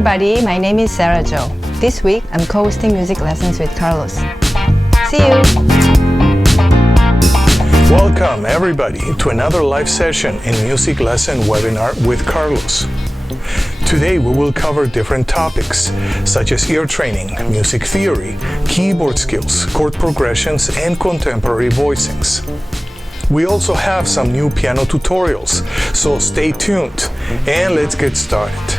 everybody, my name is Sera Jo. This week, I'm co-hosting music lessons with Carlos. See you! Welcome everybody to another live session in music lesson webinar with Carlos. Today we will cover different topics such as ear training, music theory, keyboard skills, chord progressions, and contemporary voicings. We also have some new piano tutorials, so stay tuned and let's get started.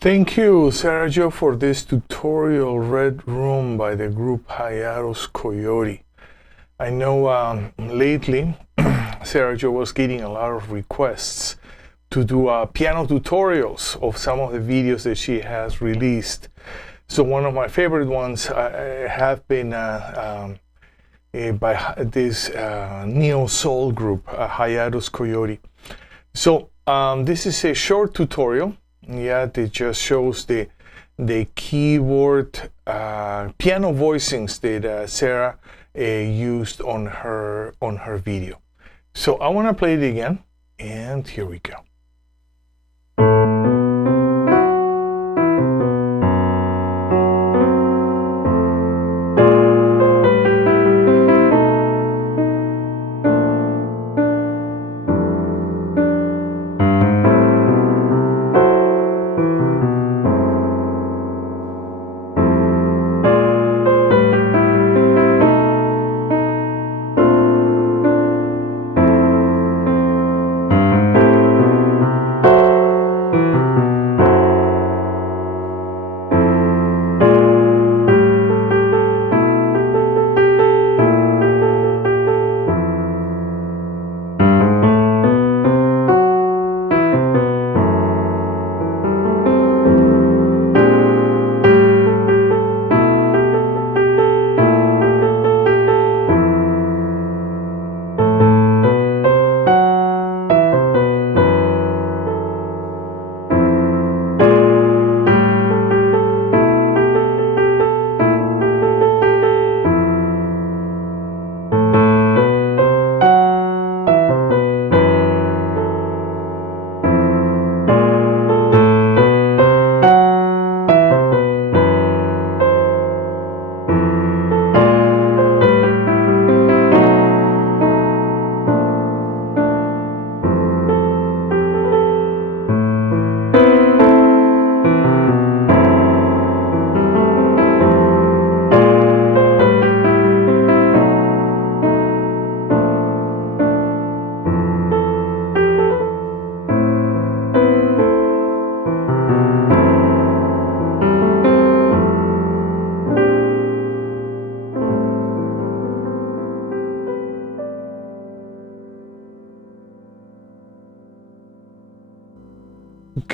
Thank you, Sera Jo, for this tutorial Red Room by the group Hyatus Coyote. I know lately Sera Jo was getting a lot of requests to do piano tutorials of some of the videos that she has released. So one of my favorite ones have been by this neo-soul group, Hyatus Coyote. So this is a short tutorial. Yeah, it just shows the keyboard piano voicings that Sera used on her video. So I want to play it again, and here we go.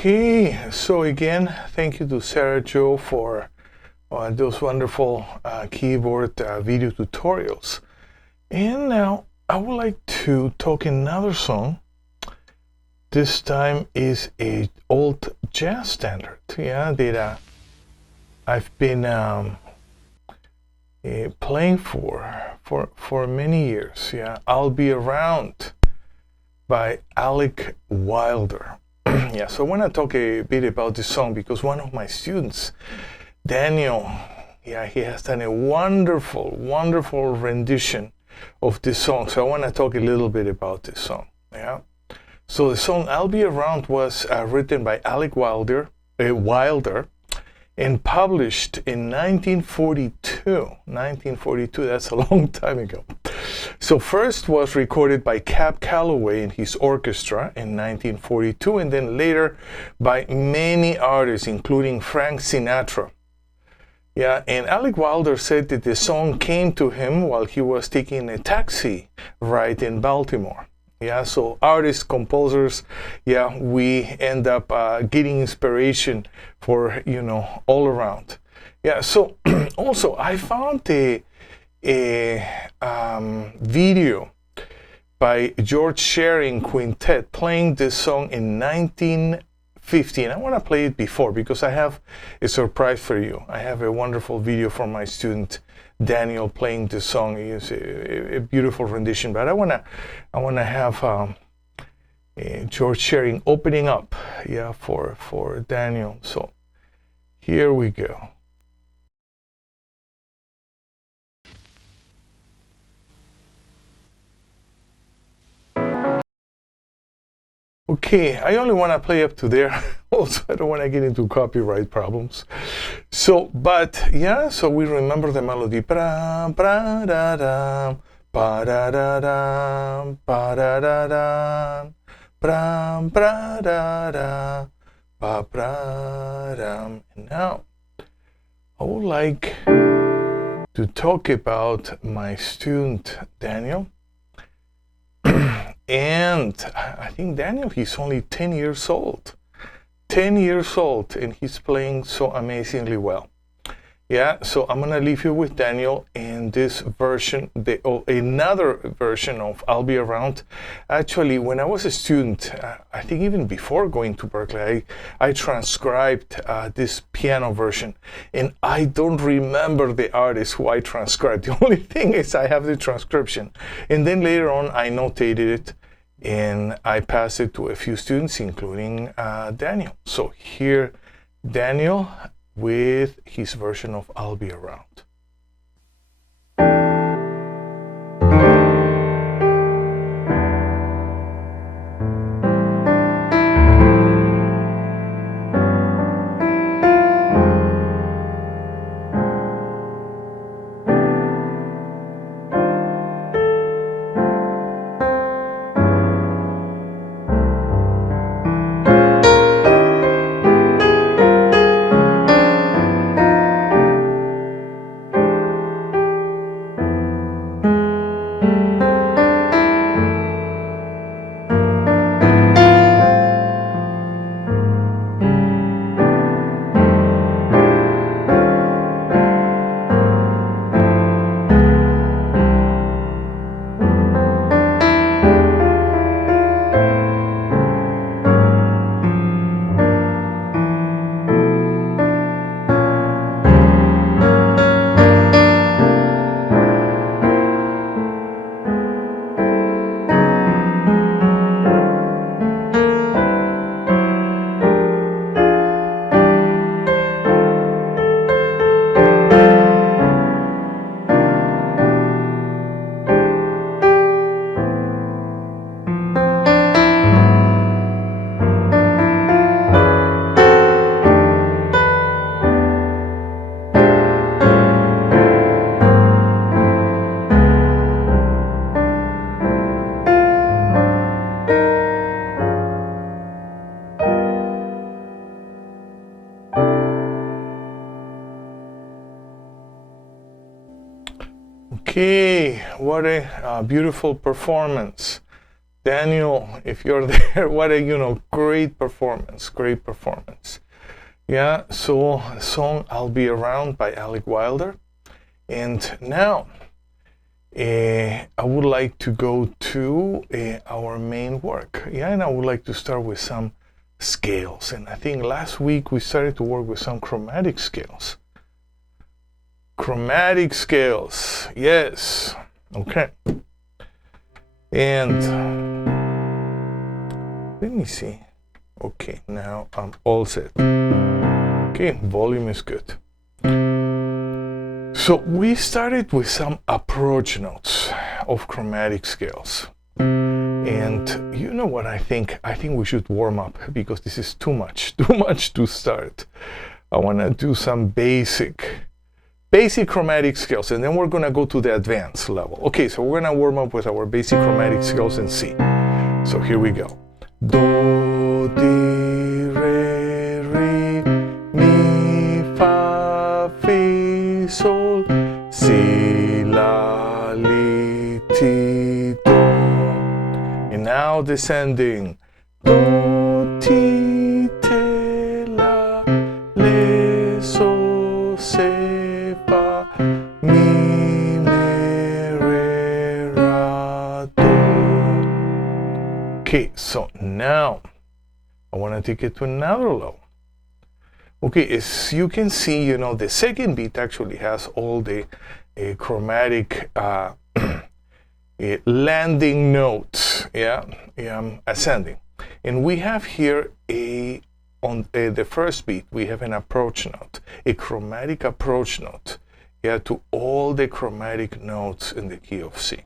Okay, so again, thank you to Sera Jo for those wonderful keyboard video tutorials. And now I would like to talk another song. This time is a old jazz standard, yeah, that I've been playing for many years. Yeah, I'll Be Around by Alec Wilder. Yeah, so I want to talk a bit about this song because one of my students, Daniel, yeah, he has done a wonderful, wonderful rendition of this song. So I want to talk a little bit about this song. Yeah. So the song "I'll Be Around" was written by Alec Wilder, and published in 1942. 1942, that's a long time ago. So first was recorded by Cab Calloway and his orchestra in 1942, and then later by many artists, including Frank Sinatra. Yeah, and Alec Wilder said that the song came to him while he was taking a taxi ride in Baltimore. Yeah, so artists, composers, yeah, we end up getting inspiration for, you know, all around. Yeah, so also I found a video by George Shearing Quintet playing this song in 1950. And I want to play it before because I have a surprise for you. I have a wonderful video from my student Daniel playing this song. It's a beautiful rendition, but I wanna have George Shearing opening up, yeah, for Daniel. So here we go. Okay, I only want to play up to there. Also, I don't want to get into copyright problems. So, but yeah, so we remember the melody. Bra, bra, da, da, ba, da, da, da, ba, da, da, da, bra, bra, da, da, ba, bra, da. And now, I would like to talk about my student, Daniel. And I think Daniel, he's only 10 years old. 10 years old, and he's playing so amazingly well. Yeah, so I'm gonna leave you with Daniel in this version, another version of "I'll Be Around." Actually, when I was a student, I think even before going to Berkeley, I transcribed this piano version, and I don't remember the artist who I transcribed. The only thing is I have the transcription, and then later on I notated it, and I passed it to a few students, including Daniel. So here, Daniel with his version of "I'll Be Around." Okay, what a beautiful performance Daniel, if you're there, what a, great performance, great performance. Yeah, so song I'll Be Around by Alec Wilder. And now, I would like to go to our main work. Yeah, and I would like to start with some scales. And I think last week we started to work with some chromatic scales. Chromatic scales, yes. Okay. And let me see. Okay, now I'm all set. Okay, volume is good. So we started with some approach notes of chromatic scales. And you know what I think? I think we should warm up because this is too much to start. I want to do some basic chromatic scales, and then we're going to go to the advanced level. Okay, so we're going to warm up with our basic chromatic scales and C. So here we go. Do, di, re, re, mi, fa, fi, sol, si, la, li, ti, do. And now descending. Do, ti, te, la, le, so, se, fa, mi, me, re, ra, do. Okay, so now I want to take it to another level. Okay, as you can see, the second beat actually has all the chromatic landing notes, ascending. And we have here on the first beat, we have an approach note, a chromatic approach note, to all the chromatic notes in the key of C.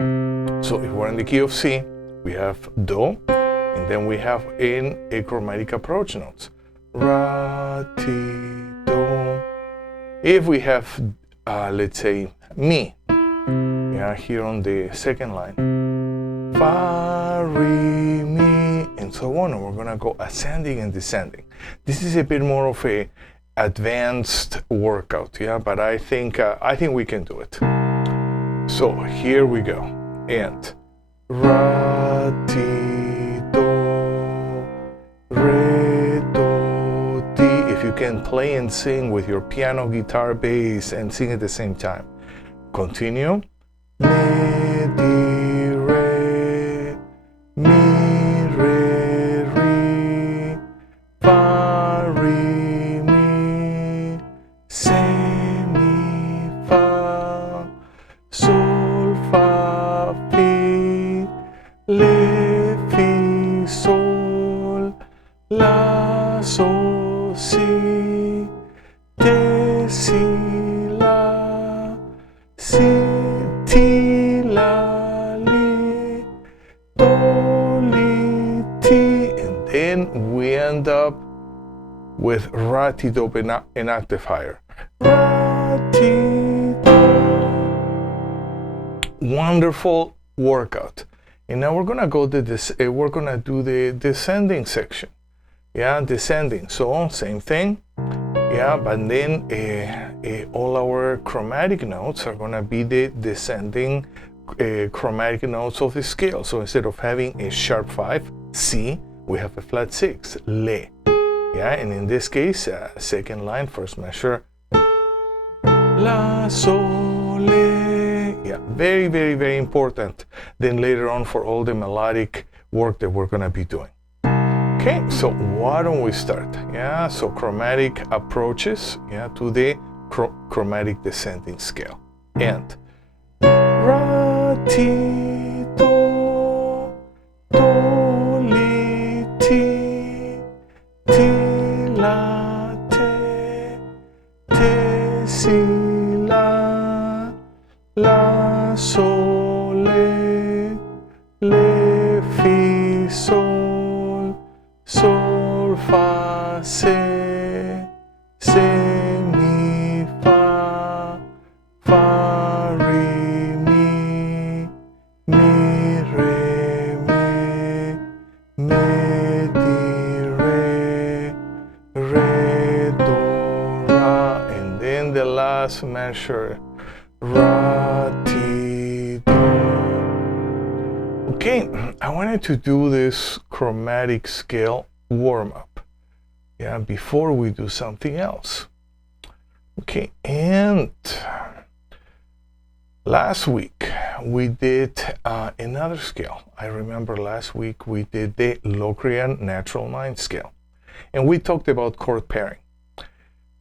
So if we're in the key of C, we have Do, and then we have in a chromatic approach notes, Ra, Ti, Do. If we have, let's say, Mi, here on the second line, Fa, Re, Mi, and so on, and we're gonna go ascending and descending. This is a bit more of a advanced workout, but I think we can do it. So here we go, and Ra, Ti, Do, Re, Do, Ti. If you can play and sing with your piano, guitar, bass, and sing at the same time. Continue. Me, di, re, mi, re, re, fa, re, mi, se, mi, fa, sol, fa, fi, le, fi, sol, la, so, si, te, si, la, si, ti, la, li, do, li, ti, and then we end up with Ra, Ti, Do, an octave higher. Ra, Ti, Do. Wonderful workout. And now we're gonna go to this. We're gonna do the descending section. Descending. So same thing. But then all our chromatic notes are gonna be the descending chromatic notes of the scale. So instead of having a sharp 5, C, we have a flat 6, Le. And in this case, second line, first measure, La, Sol, Le. Very, very, very important. Then later on for all the melodic work that we're gonna be doing. Okay, so why don't we start? So chromatic approaches, to the chromatic descending scale. And Ra, Ti, Do, Do, Li, Ti, Ti, La, Te, Te, Si, La, Sol, Le, Fi, Sol, Sol, Fa, Se, Mi, Fa, Re, Mi, Re, Me, Di, Re, Do, Ra, and then the last measure, Ra, Ti, Do. Okay, I wanted to do this chromatic scale warm-up, yeah, before we do something else. Okay, and last week we did another scale. I remember last week we did the Locrian natural 9 scale, and we talked about chord pairing.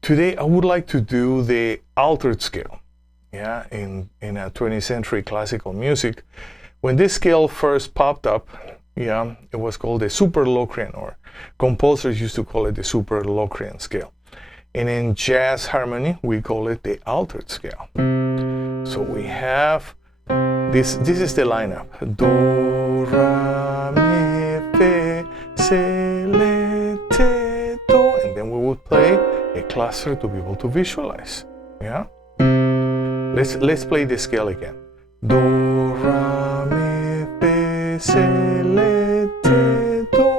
Today I would like to do the altered scale. Yeah, in 20th century classical music, when this scale first popped up, yeah, it was called the Super Locrian, or composers used to call it the Super Locrian scale. And in jazz harmony, we call it the altered scale. So we have this is the lineup: do, ra, mi, fe, se, le, te, do, and then we would play a cluster to be able to visualize. Yeah. Let's play the scale again. Do, ra, mi, fe, se, le, te, do.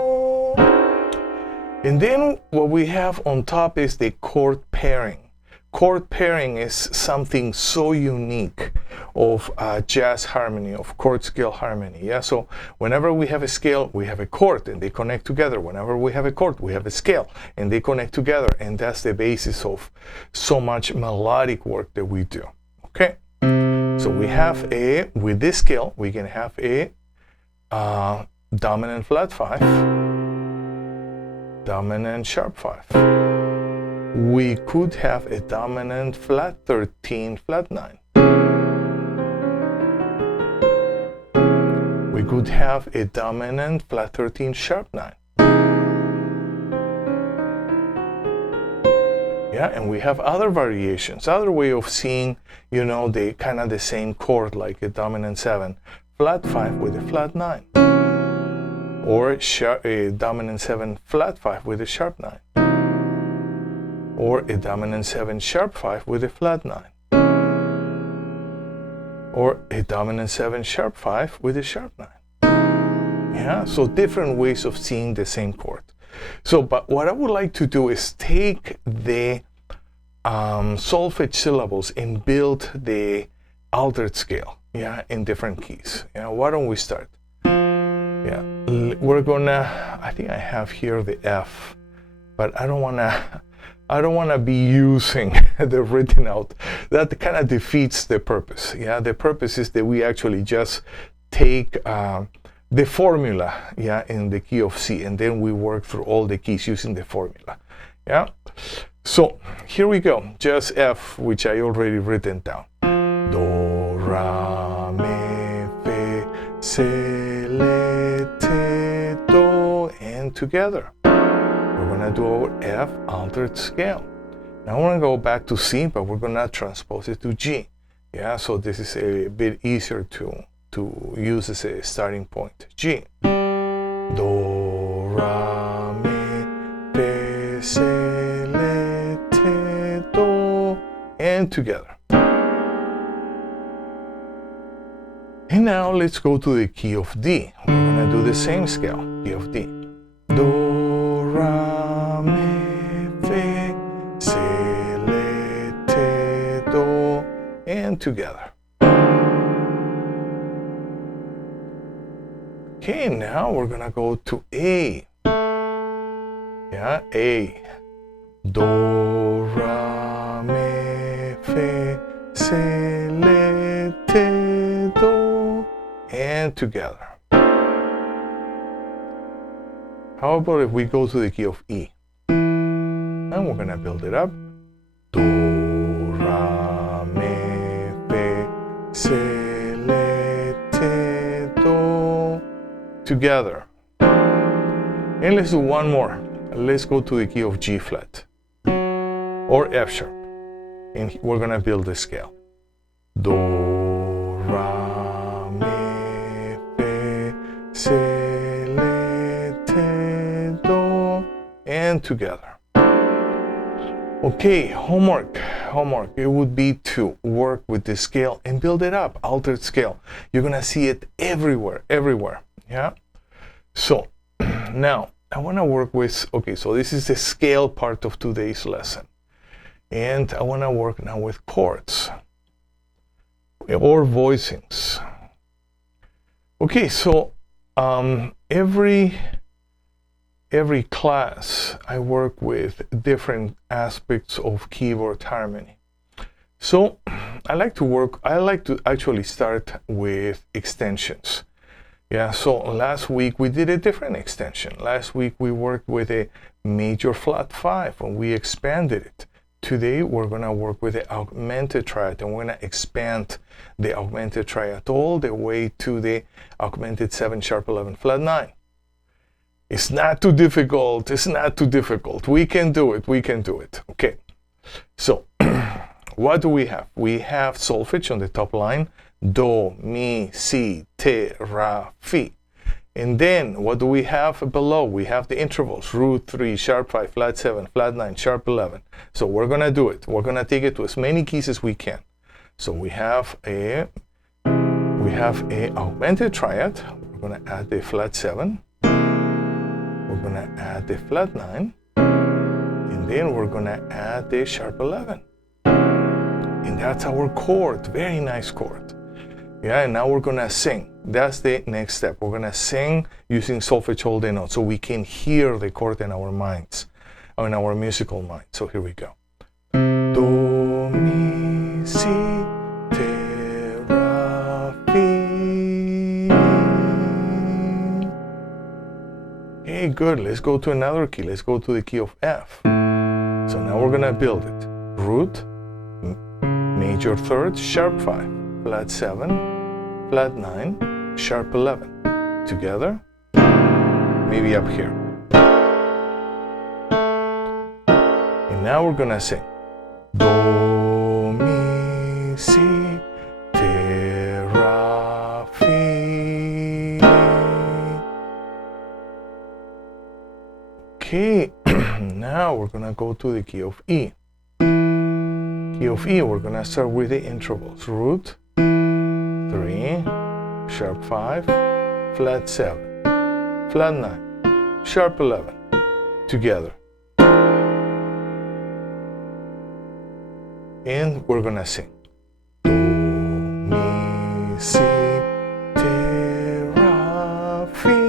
And then what we have on top is the chord pairing. Chord pairing is something so unique of jazz harmony, of chord scale harmony. Yeah, so whenever we have a scale, we have a chord and they connect together. Whenever we have a chord, we have a scale and they connect together. And that's the basis of so much melodic work that we do. Okay, so we have with this scale, we can have a dominant flat 5, dominant sharp 5. We could have a dominant flat 13, flat 9. We could have a dominant flat 13, sharp 9. Yeah, and we have other variations, other way of seeing, you know, the kind of the same chord, like a dominant 7, flat 5 with a flat 9. Or a dominant 7, flat 5 with a sharp 9. Or a dominant 7, sharp 5 with a flat 9. Or a dominant 7, sharp 5 with a sharp 9. Yeah, so different ways of seeing the same chord. So, but what I would like to do is take the solfege syllables and build the altered scale, yeah, in different keys. Yeah, why don't we start? Yeah, we're gonna, I think I have here the F, but I don't wanna be using the written out. That kind of defeats the purpose. Yeah, the purpose is that we actually just take the formula, yeah, in the key of C, and then we work through all the keys using the formula. Yeah, so here we go, just F, which I already written down. Do, ra, mi, fe, se, le, te, do, and together. We're gonna do our F altered scale. Now I wanna go back to C, but we're gonna transpose it to G. Yeah, so this is a bit easier to use as a starting point. G. Do, ra, mi, fe, se, le, te, do, and together. And now let's go to the key of D. We're gonna do the same scale, key of D. Do, ra, mi, fe, se, le, te, do, and together. Okay, now we're gonna go to A. Yeah, A. Do, ra, mi, fe, se, le, te, do, and together. How about if we go to the key of E? And we're gonna build it up. Do, ra, mi, fe, se, le, te, do, together. And let's do one more. Let's go to the key of G flat or F sharp, and we're gonna build the scale. Do, ra, mi, fe, se, le, te, do, and together. Okay, homework. It would be to work with the scale and build it up, altered scale. You're gonna see it everywhere. Yeah. So now I want to work with, okay, so this is the scale part of today's lesson. And I want to work now with chords or voicings. Okay, so every class I work with different aspects of keyboard harmony. So I like to actually start with extensions. Yeah, so last week we did a different extension. Last week we worked with a major flat 5 and we expanded it. Today we're going to work with the augmented triad, and we're going to expand the augmented triad all the way to the augmented 7 sharp 11 flat 9. It's not too difficult. It's not too difficult. We can do it. We can do it. Okay. So what do we have? We have solfege on the top line. Do, mi, si, te, ra, fi. And then what do we have below? We have the intervals, root 3, sharp 5, flat 7, flat 9, sharp 11. So we're going to do it. We're going to take it to as many keys as we can. So we have a augmented triad. We're going to add the flat 7. We're going to add the flat 9. And then we're going to add the sharp 11. And that's our chord. Very nice chord. Yeah, and now we're going to sing. That's the next step. We're going to sing using solfege all day notes so we can hear the chord in our minds, or in our musical mind. So here we go. Do, mi, si, te, ra, fi. Okay, good. Let's go to another key. Let's go to the key of F. So now we're going to build it. Root, major third, sharp 5, flat 7, flat 9, sharp 11. Together, maybe up here. And now we're gonna sing. Do, mi, si, te, ra, fi. Okay, now we're gonna go to the key of E. Key of E, we're gonna start with the intervals. Root, 3, sharp 5, flat 7, flat 9, sharp 11, together. And we're gonna sing. Do, mi, si, te, ra, fi.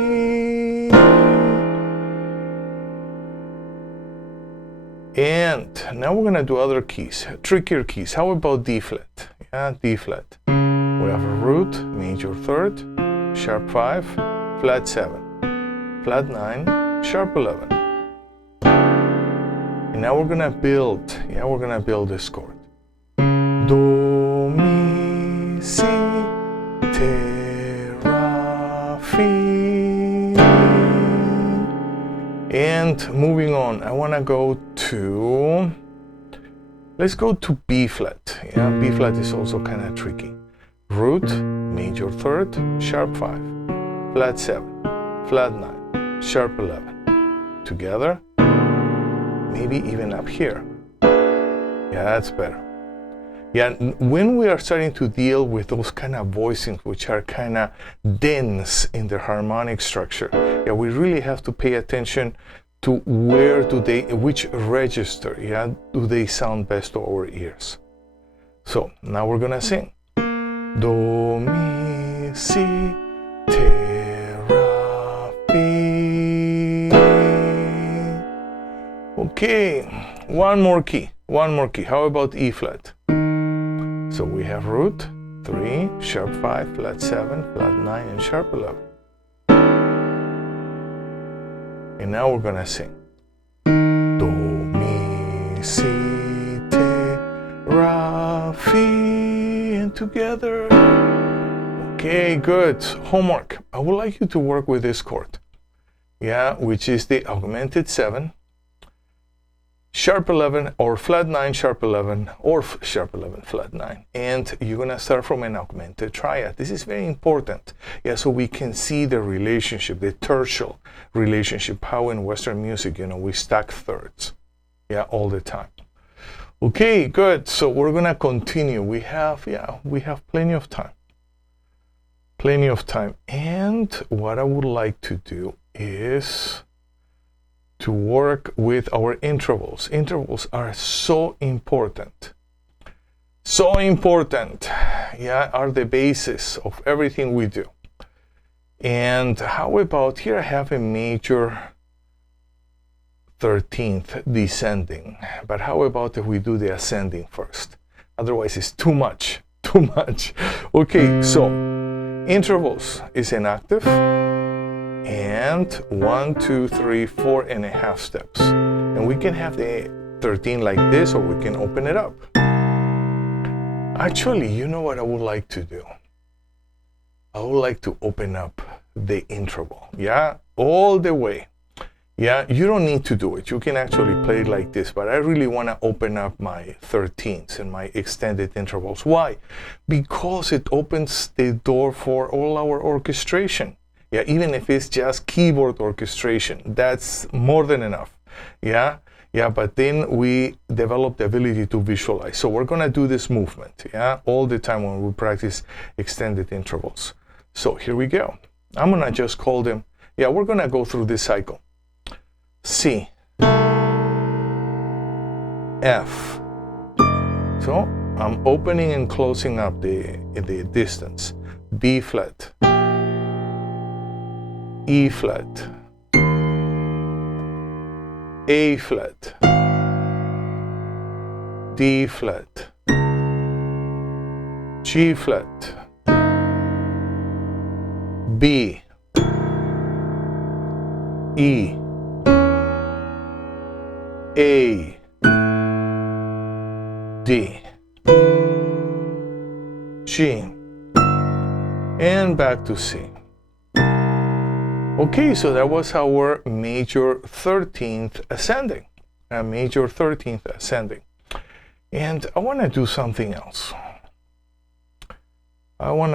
And now we're gonna do other keys, trickier keys. How about D flat? Yeah, D flat. We have a root, major third, sharp 5, flat 7, flat 9, sharp 11. And now we're gonna build, this chord. Do, mi, si, te, ra, fi. And moving on, I wanna go to, let's go to B flat. Yeah, B flat is also kind of tricky. Root, major third, sharp 5, flat 7, flat 9, sharp 11. Together, maybe even up here. Yeah, that's better. Yeah, when we are starting to deal with those kind of voicings which are kind of dense in their harmonic structure, yeah, we really have to pay attention to which register, yeah, do they sound best to our ears. So now we're gonna sing. Do, mi, si, te, ra, fi. Okay, one more key. How about E flat? So we have root, 3, sharp 5, flat 7, flat 9, and sharp 11. And now we're gonna sing. Do, mi, si, te, ra, fi. And together. Okay, good. Homework. I would like you to work with this chord. Yeah, which is the augmented 7, sharp 11, or flat 9, sharp 11, or sharp 11, flat 9. And you're gonna start from an augmented triad. This is very important. Yeah, so we can see the relationship, the tertial relationship, how in Western music, we stack thirds. Yeah, all the time. Okay, good. So we're gonna continue. We have plenty of time. And what I would like to do is to work with our intervals. Intervals are so important. Yeah, are the basis of everything we do. And how about here I have a major 13th descending, but how about if we do the ascending first? Otherwise it's too much. Okay, so intervals is an octave, and 1, 2, 3, 4.5 steps. And we can have the 13 like this, or we can open it up. Actually, you know what I would like to do? I would like to open up the interval, yeah, all the way. Yeah, you don't need to do it. You can actually play it like this, but I really want to open up my 13ths and my extended intervals. Why? Because it opens the door for all our orchestration. Yeah, even if it's just keyboard orchestration, that's more than enough. Yeah, but then we develop the ability to visualize. So we're gonna do this movement, yeah, all the time when we practice extended intervals. So here we go. I'm gonna just call them, yeah, we're gonna go through this cycle. C, F. So I'm opening and closing up the distance. B flat, E flat, A flat, D flat, G flat, B, E, A, D, G, and back to C. Okay, so that was our major 13th ascending. Major 13th ascending. And I want to do something else. I want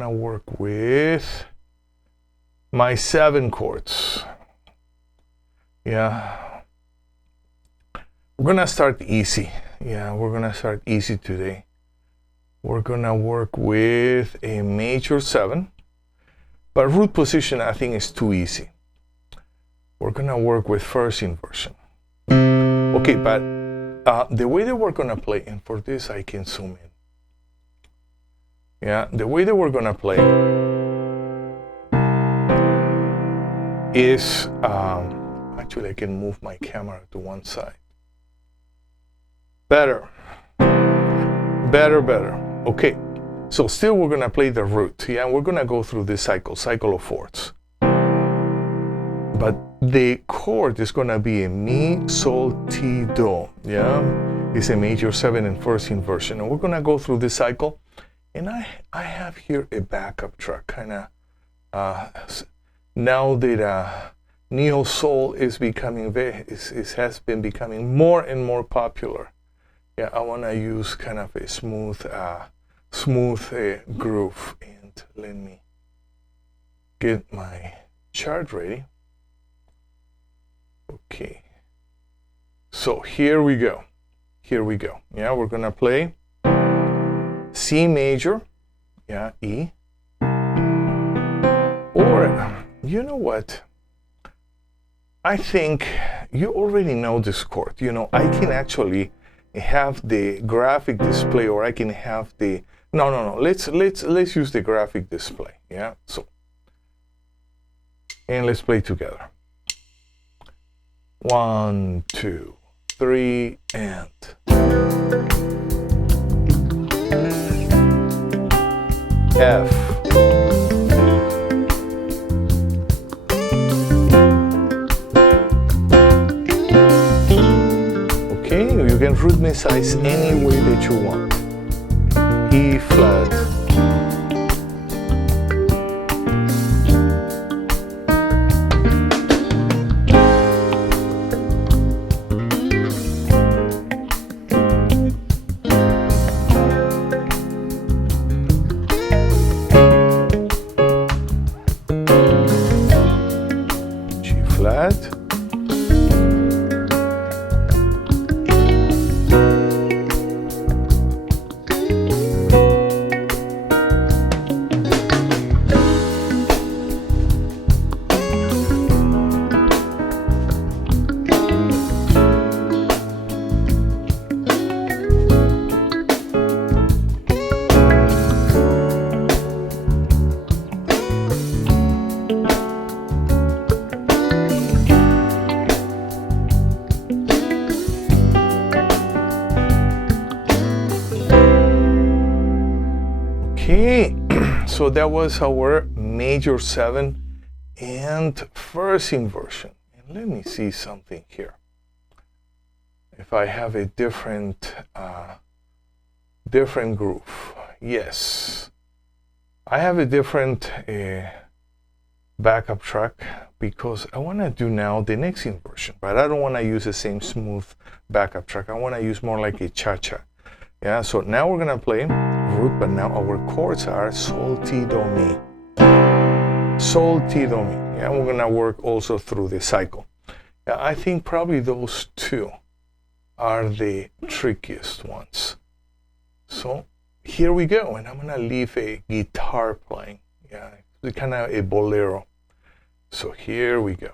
to work with my 7 chords. Yeah. We're going to start easy. Yeah, we're going to start easy today. We're going to work with a major 7. But root position, I think, is too easy. We're going to work with first inversion. Okay, but the way that we're going to play, and for this I can zoom in. Yeah, the way that we're going to play is, actually I can move my camera to one side. Better. Okay. So still we're going to play the root, yeah, we're going to go through this cycle of 4ths. But the chord is going to be a Mi, Sol, Ti, Do, yeah? It's a major 7 in first inversion. And we're going to go through this cycle. And I have here a backup track, kind of, now that Neo Soul is becoming, has been becoming more and more popular. Yeah, I want to use kind of a smooth groove, and let me get my chart ready. Okay, so here we go. Yeah, we're gonna play C major, yeah, E, or you know what, I think you already know this chord. You know, I can actually have the graphic display, or I can have the no. Let's use the graphic display. Yeah. So, and let's play together. 1, 2, 3, and F. Okay, you can rhythmicize any way that you want. E flat, G flat, Okay, so that was our major 7 and first inversion. And let me see something here. If I have a different groove. Yes, I have a different backup track because I want to do now the next inversion, but I don't want to use the same smooth backup track. I want to use more like a cha-cha. Yeah, so now we're gonna play root, but now our chords are sol, ti, do, mi. Sol, ti, do, mi. Yeah, we're gonna work also through the cycle. Yeah, I think probably those two are the trickiest ones. So here we go, and I'm gonna leave a guitar playing. Yeah, it's kind of a bolero. So here we go.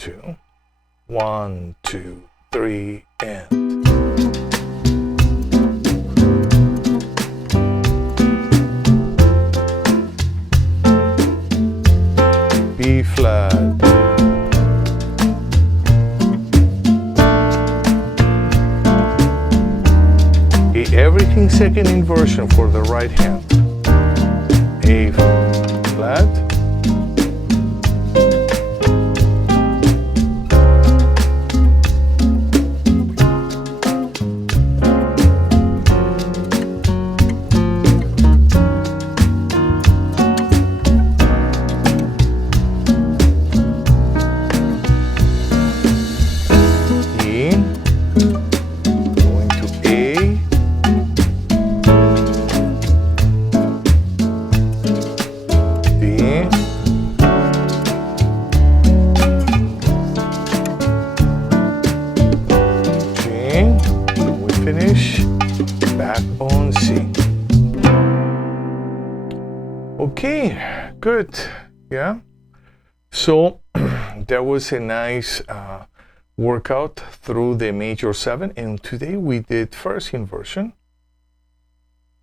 2, 1, 2, 3, and B flat. Everything second inversion for the right hand. A flat. Okay, good. Yeah. So that was a nice workout through the major 7, and today we did first inversion.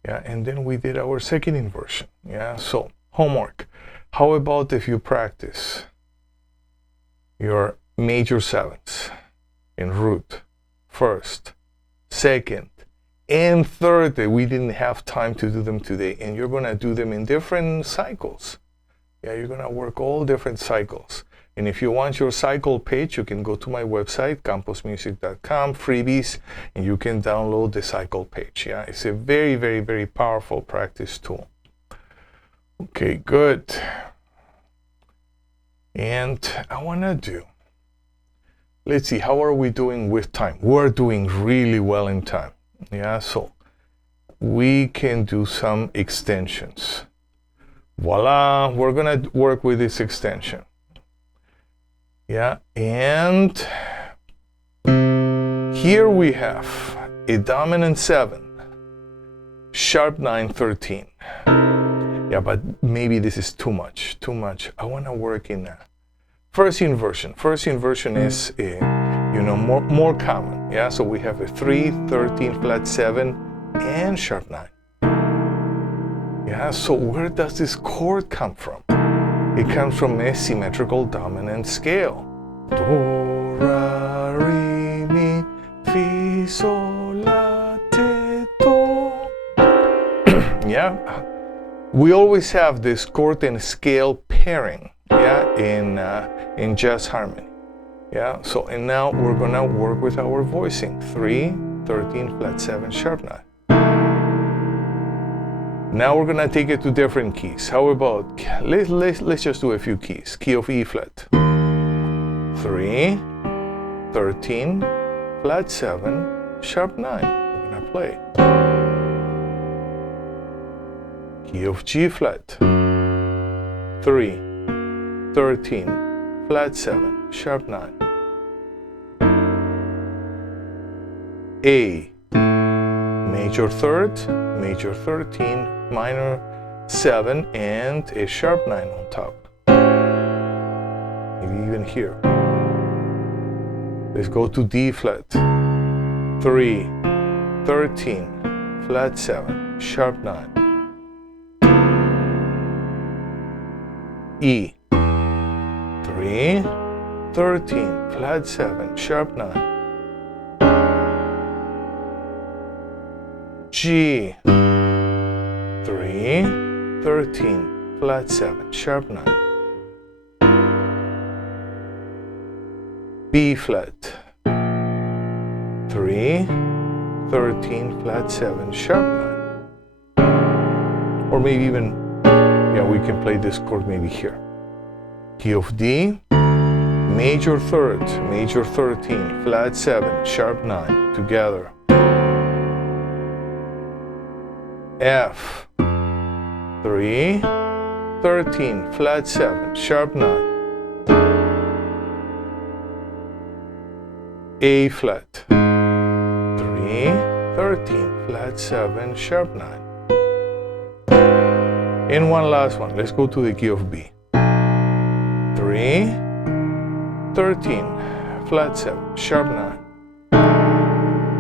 Yeah, and then we did our second inversion. Yeah. So homework. How about if you practice your major 7s in root, first, second, and third? We didn't have time to do them today, and you're going to do them in different cycles. Yeah, you're going to work all different cycles. And if you want your cycle page, you can go to my website, CamposMusic.com, freebies, and you can download the cycle page. Yeah, it's a very, very, very powerful practice tool. Okay, good. And I want to do, let's see, how are we doing with time? We're doing really well in time. Yeah, so we can do some extensions. Voila, we're gonna work with this extension. Yeah, and here we have a dominant 7, sharp 9, 13. Yeah, but maybe this is too much. I want to work in first inversion. First inversion is more common. Yeah, so we have a 3, 13, flat 7, and sharp 9. Yeah, so where does this chord come from? It comes from a symmetrical dominant scale. Do, ra, re, mi, fi, sol, la, te, do. Yeah, we always have this chord and scale pairing. Yeah, in jazz harmony. Yeah, so and now we're gonna work with our voicing. 3, 13, flat 7, sharp 9. Now we're gonna take it to different keys. How about let's just do a few keys. Key of E flat. 3, 13, flat 7, sharp 9. We're gonna play. Key of G flat. 3, 13, flat 7, sharp 9. A, major 3rd, major 13, minor 7, and a sharp 9 on top. Maybe even here. Let's go to D flat. 3, 13, flat 7, sharp 9. E, 3, 13, flat 7, sharp 9. G, 3, 13, flat 7, sharp 9. B flat, 3, 13, flat 7, sharp 9. Or maybe even, yeah, we can play this chord maybe here. Key of D, major third, major 13, flat 7, sharp 9, together. F, 3, 13, flat 7, sharp 9. A flat, 3, 13, flat 7, sharp 9. And one last one, let's go to the key of B. 3, 13, flat 7, sharp 9.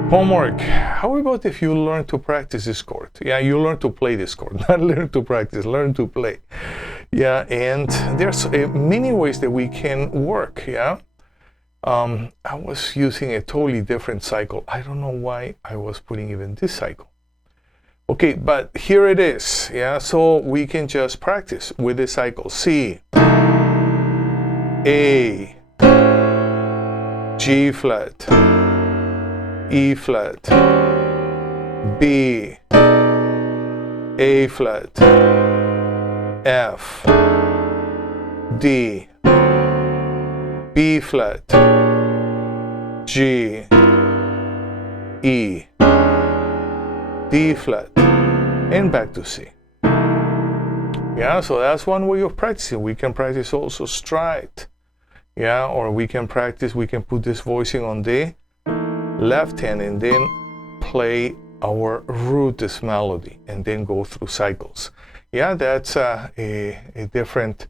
Homework, how about if you learn to practice this chord? Yeah, you learn to play this chord, not learn to practice, learn to play. Yeah, and there's many ways that we can work, yeah? I was using a totally different cycle. I don't know why I was putting even this cycle. Okay, but here it is, yeah? So we can just practice with this cycle. C, A, G flat, E flat, B, A flat, F, D, B flat, G, E, D flat, and back to C. Yeah, so that's one way of practicing. We can practice also stride. Yeah, or we can practice, we can put this voicing on the left hand and then play our rootless melody and then go through cycles. Yeah, that's a different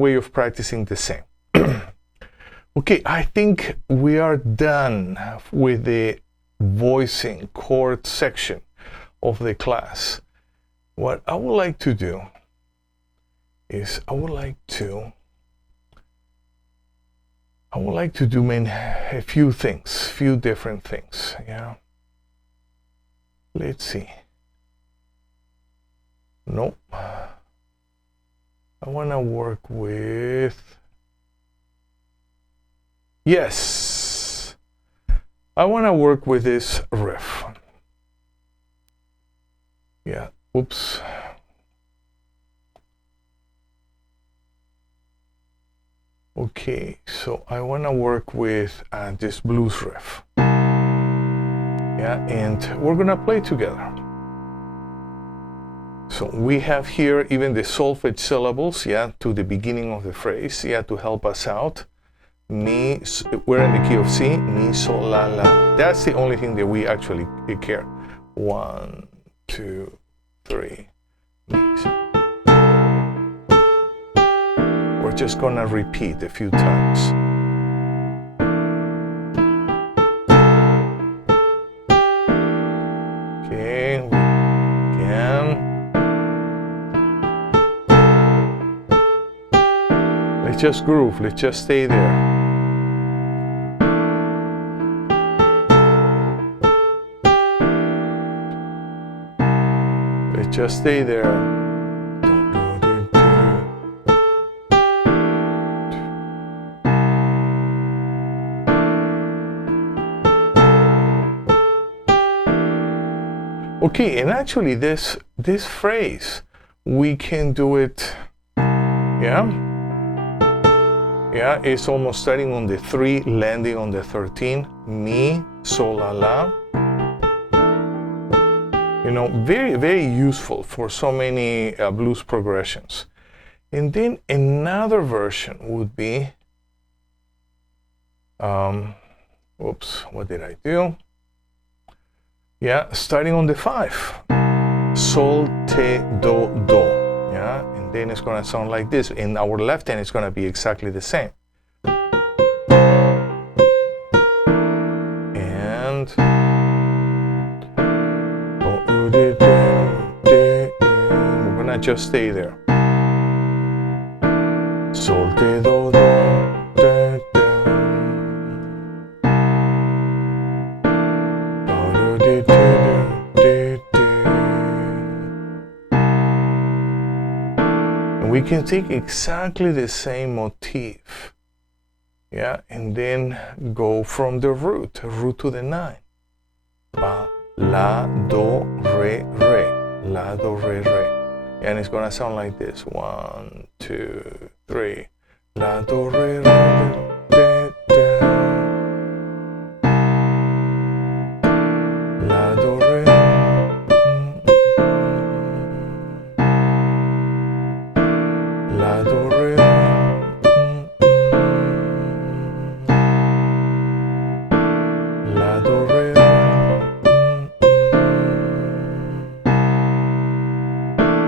way of practicing the same. Okay, I think we are done with the voicing chord section of the class. What I would like to do is I would like to do a few things, few different things, yeah. Let's see. Nope. I want to work with, yes, I want to work with this riff. Yeah, oops. Okay, so I want to work with this blues riff. Yeah, and we're gonna play together. So we have here even the solfege syllables, yeah, to the beginning of the phrase, yeah, to help us out. Mi, we're in the key of C, mi, sol, la, la. That's the only thing that we actually care. 1, 2, 3, mi, sol. We're just gonna repeat a few times. Okay, again. Let's just groove, let's just stay there. Let's just stay there. Okay, and actually this phrase, we can do it, yeah? Yeah, it's almost starting on the 3, landing on the 13. Mi, sol, la, la. You know, very, very useful for so many blues progressions. And then another version would be, oops, what did I do? Yeah, starting on the 5. Sol, te, do, do. Yeah, and then it's going to sound like this. In our left hand, it's going to be exactly the same. And we're going to just stay there. Sol, te, do, do. we can take exactly the same motif, yeah, and then go from the root to the 9. Fa, la, do, re, re, la, do, re, re. And it's gonna sound like this. 1, 2, 3. La, do, re, re, de, de. La, do, re. La, do, re. La, do, re.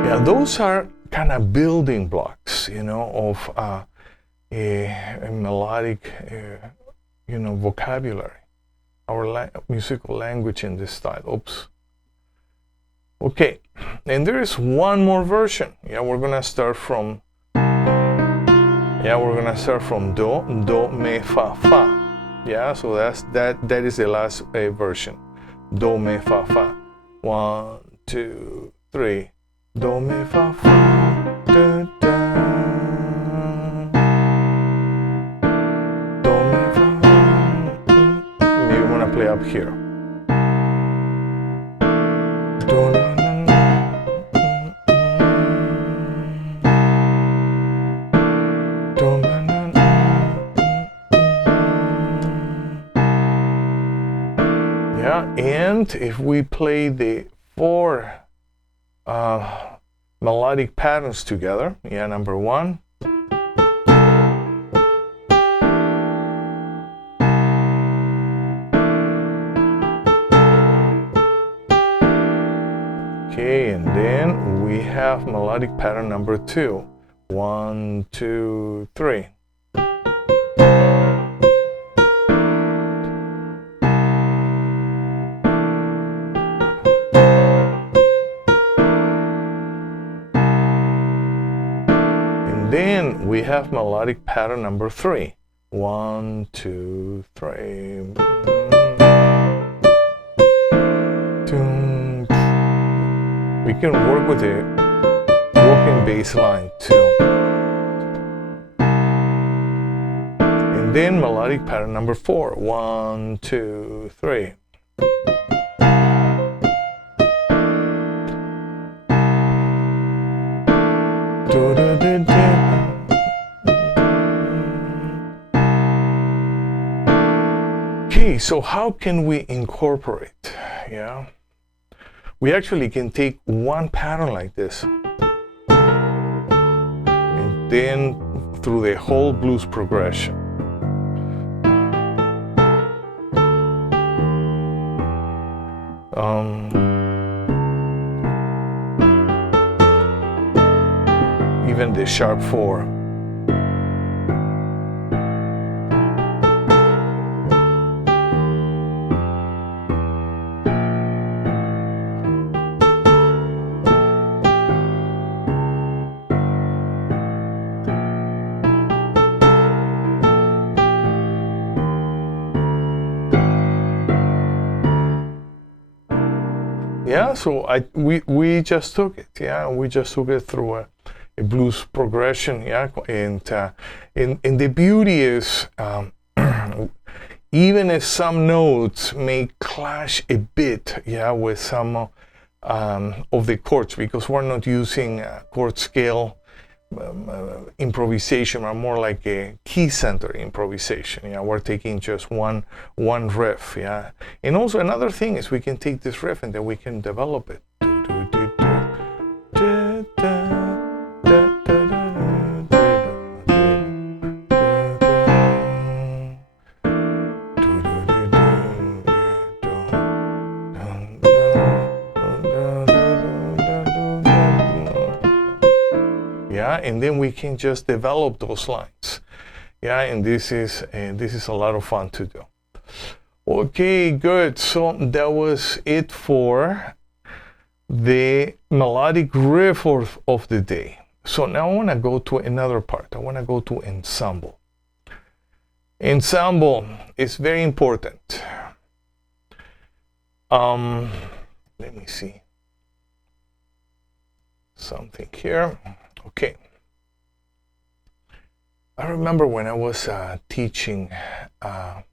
Yeah, those are kind of building blocks, you know, of a melodic, you know, vocabulary, our musical language in this style. Oops. Okay, and there is one more version. Yeah, we're gonna start from. Yeah, we're gonna start from do, do, me, fa, fa. Yeah, so that is the last version. Do, me, fa, fa. 1, 2, 3. Do, me, fa, fa, da, da. Do, me, fa, maybe we want to play up here. Do, na, na, na. Do, na, na, na. Yeah, and if we play the 4 melodic patterns together. Yeah, number 1. Okay, and then we have melodic pattern number 2. 1, 2, 3. Then we have melodic pattern number 3. 1, 2, 3. We can work with the walking bass line too. And then melodic pattern number 4. 1, 2, 3. Okay, so how can we incorporate? Yeah, we actually can take one pattern like this and then through the whole blues progression. Even the sharp 4. Yeah, so we just took it. Yeah, we just took it through a blues progression. Yeah, and the beauty is even if some notes may clash a bit, yeah, with some of the chords, because we're not using chord scale improvisation, or more like a key center improvisation. Yeah, we're taking just one riff. Yeah, and also another thing is we can take this riff and then we can develop it. Yeah, and then we can just develop those lines. Yeah, and this is a lot of fun to do. Okay, good. So that was it for the melodic riff of the day. So now I want to go to another part. I want to go to ensemble. Ensemble is very important. Let me see something here. Okay. I remember when I was teaching at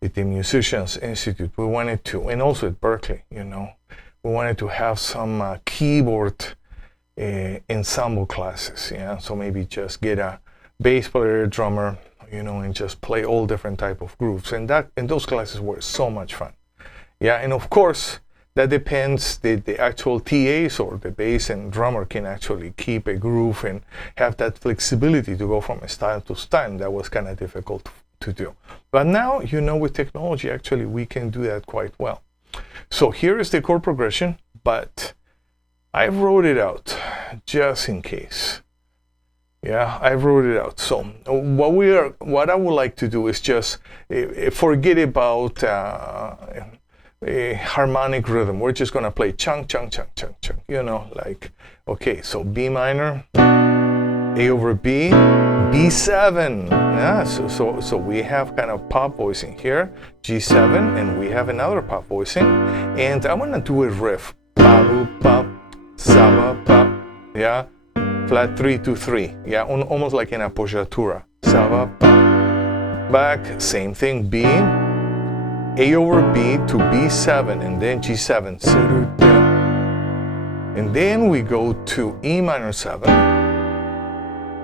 the Musicians Institute, we wanted to, and also at Berkeley, you know, we wanted to have some keyboard ensemble classes, yeah. So maybe just get a bass player, a drummer, you know, and just play all different type of grooves. And those classes were so much fun, yeah. And of course, that depends. The actual TAs or the bass and drummer can actually keep a groove and have that flexibility to go from style to style. That was kind of difficult to do. But now, you know, with technology, actually, we can do that quite well. So here is the chord progression, but I wrote it out just in case. Yeah, I wrote it out. So what I would like to do is just forget about a harmonic rhythm. We're just gonna play chunk, chunk, chunk, chunk, chunk. You know, like, okay, so B minor, A over B, B7. Yeah, so we have kind of pop voicing here, G7, and we have another pop voicing. And I wanna do a riff. Ba-boop, pop, sa-ba, pop, yeah, flat 3 to 3, yeah, almost like in appoggiatura. Sa-ba, pop. Back, same thing, B, A over B to B7, and then G7. And then we go to E minor 7,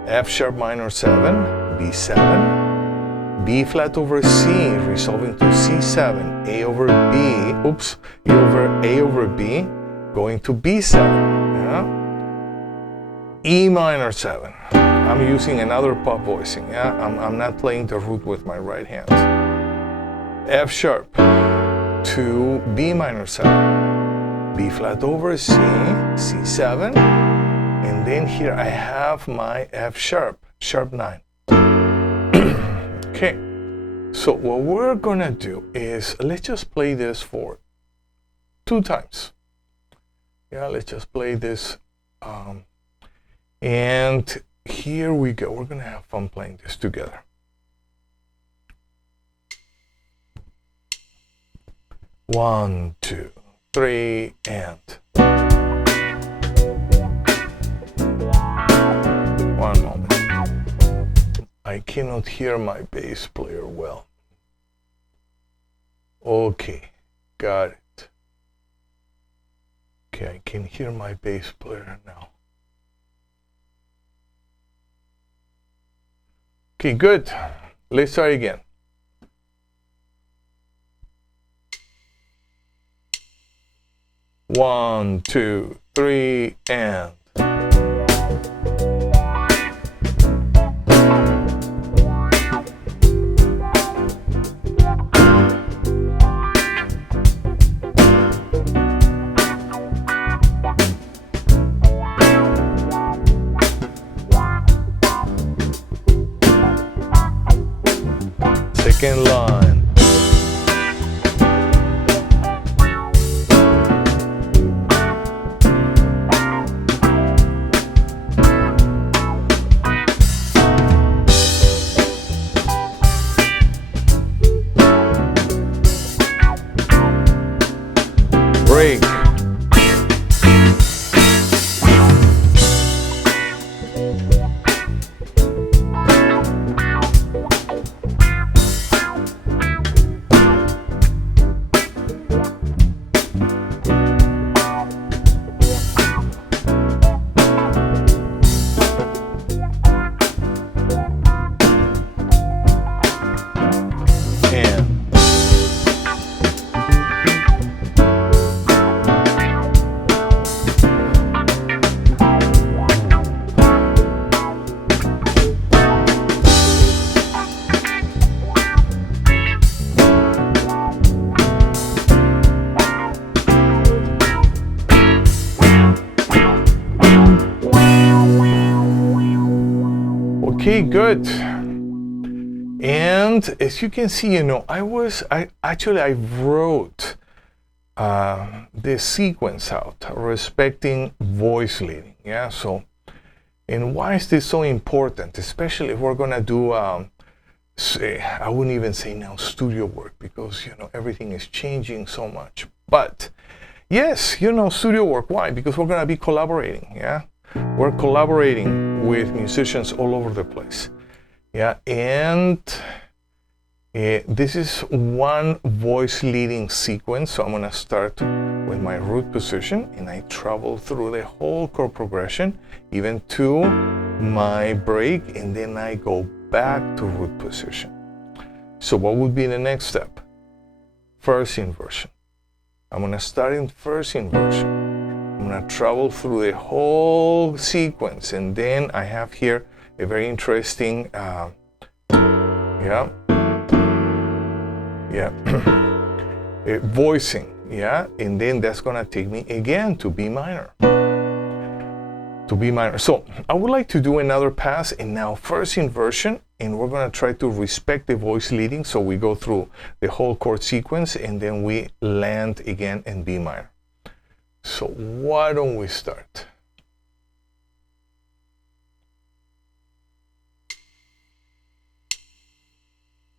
F sharp minor 7, B7, B flat over C, resolving to C7, A over B, oops, A over B, going to B7, yeah? E minor 7. I'm using another pop voicing, yeah? I'm not playing the root with my right hand. F sharp to B minor 7, B flat over C, C7, and then here I have my F sharp, sharp 9. Okay, so what we're gonna do is, let's just play this for 2 times. Yeah, let's just play this, and here we go. We're gonna have fun playing this together. One, two, three, and one moment. I cannot hear my bass player well. Okay, got it. Okay, I can hear my bass player now. Okay, good. Let's try again. One, two, three, and second line. Break. Okay, good. And as you can see, you know, I wrote this sequence out, respecting voice leading. Yeah, so, and why is this so important? Especially if we're gonna do, I wouldn't even say now studio work, because, you know, everything is changing so much. But yes, you know, studio work. Why? Because we're gonna be collaborating. Yeah, we're collaborating with musicians all over the place. Yeah, and this is one voice leading sequence. So I'm going to start with my root position, and I travel through the whole chord progression, even to my break, and then I go back to root position. So what would be the next step? First inversion. I'm going to start in first inversion. I'm going to travel through the whole sequence, and then I have here a very interesting voicing, and then that's going to take me again to B minor. So I would like to do another pass, and now first inversion, and we're going to try to respect the voice leading, so we go through the whole chord sequence, and then we land again in B minor. So why don't we start?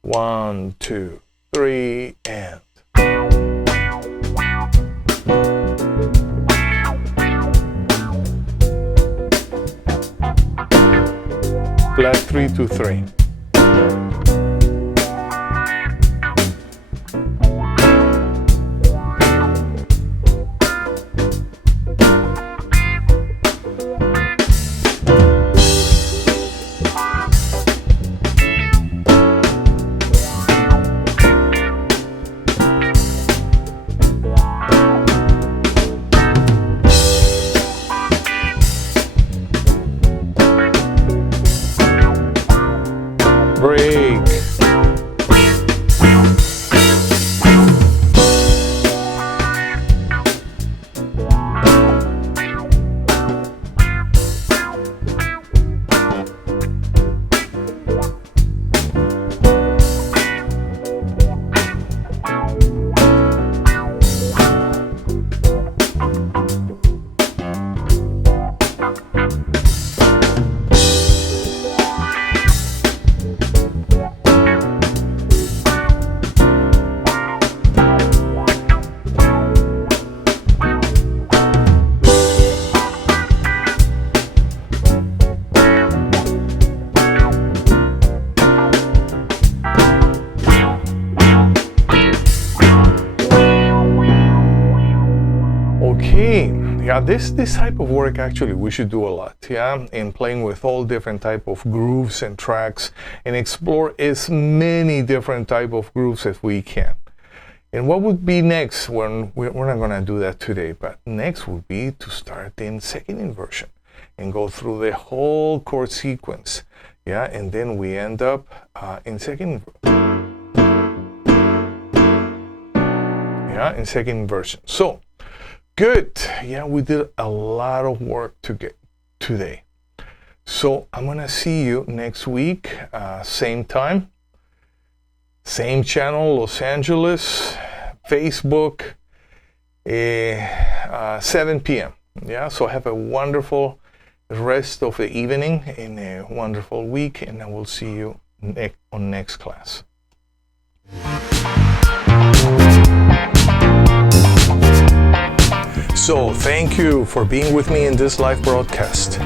One, two, three, and flat 3 2 3. Break. Yeah, this type of work actually we should do a lot, in playing with all different type of grooves and tracks, and explore as many different type of grooves as we can. And what would be next? When we're not going to do that today, but next would be to start in second inversion and go through the whole chord sequence, and then we end up in second inversion. So good. Yeah, we did a lot of work to get today. So I'm going to see you next week, same time, same channel, Los Angeles, Facebook, 7 p.m. Yeah, so have a wonderful rest of the evening and a wonderful week, and I will see you on next class. So thank you for being with me in this live broadcast.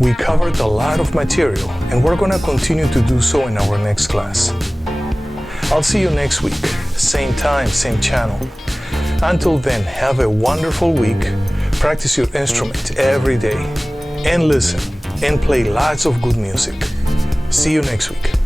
We covered a lot of material, and we're going to continue to do so in our next class. I'll see you next week, same time, same channel. Until then, have a wonderful week. Practice your instrument every day, and listen and play lots of good music. See you next week.